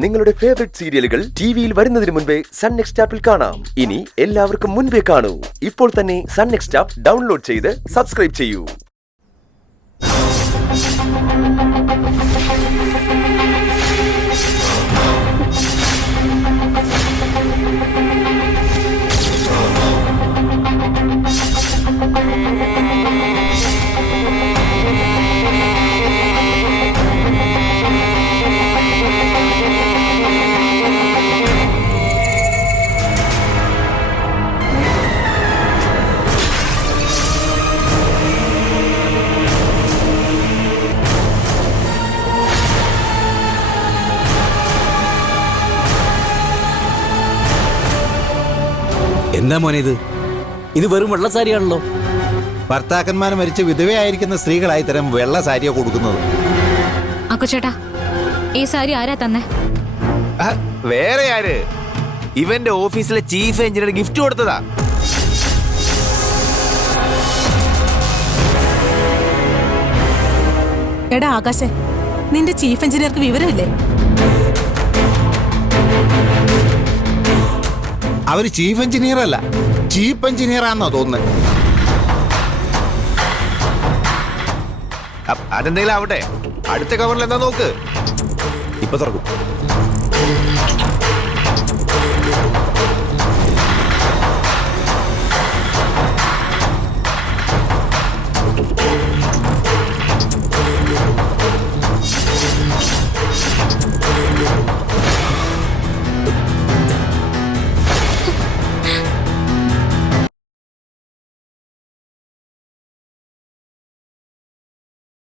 നിങ്ങളുടെ ഫേവറേറ്റ് സീരിയലുകൾ ടിവിയിൽ വരുന്നതിന് മുൻപേ സൺ നെക്സ്റ്റ് ആപ്പിൽ കാണാം. ഇനി എല്ലാവർക്കും മുൻപേ കാണൂ. ഇപ്പോൾ തന്നെ സൺ നെക്സ്റ്റ് ആപ്പ് ഡൗൺലോഡ് ചെയ്ത് സബ്സ്ക്രൈബ് ചെയ്യൂ. എന്താ മോനെ ഇത് വെറും വെള്ള സാരിയാണല്ലോ. ഭർത്താക്കന്മാർ മരിച്ച വിധവയായിരിക്കുന്ന സ്ത്രീകളായി തരം വെള്ള സാരിയോ കൊടുക്കുന്നത്. അക്കുചേട്ടാ, ഈ സാരി ആരാ തന്നെ? വേറെ ആര്? ഇവന്റെ ഓഫീസിലെ ചീഫ് എഞ്ചിനീയർ ഗിഫ്റ്റ് കൊടുത്തതാ. എടാ ആകാശേ, നിന്റെ ചീഫ് എഞ്ചിനീയർക്ക് വിവരമില്ലേ? അവര് ചീഫ് എഞ്ചിനീയർ അല്ല, ചീഫ് എഞ്ചിനീയർ ആണെന്നോ തോന്നുന്നത്. അതെന്തെങ്കിലും ആവട്ടെ, അടുത്ത കവറിൽ എന്താ നോക്ക്. ഇപ്പൊ തുറക്കും.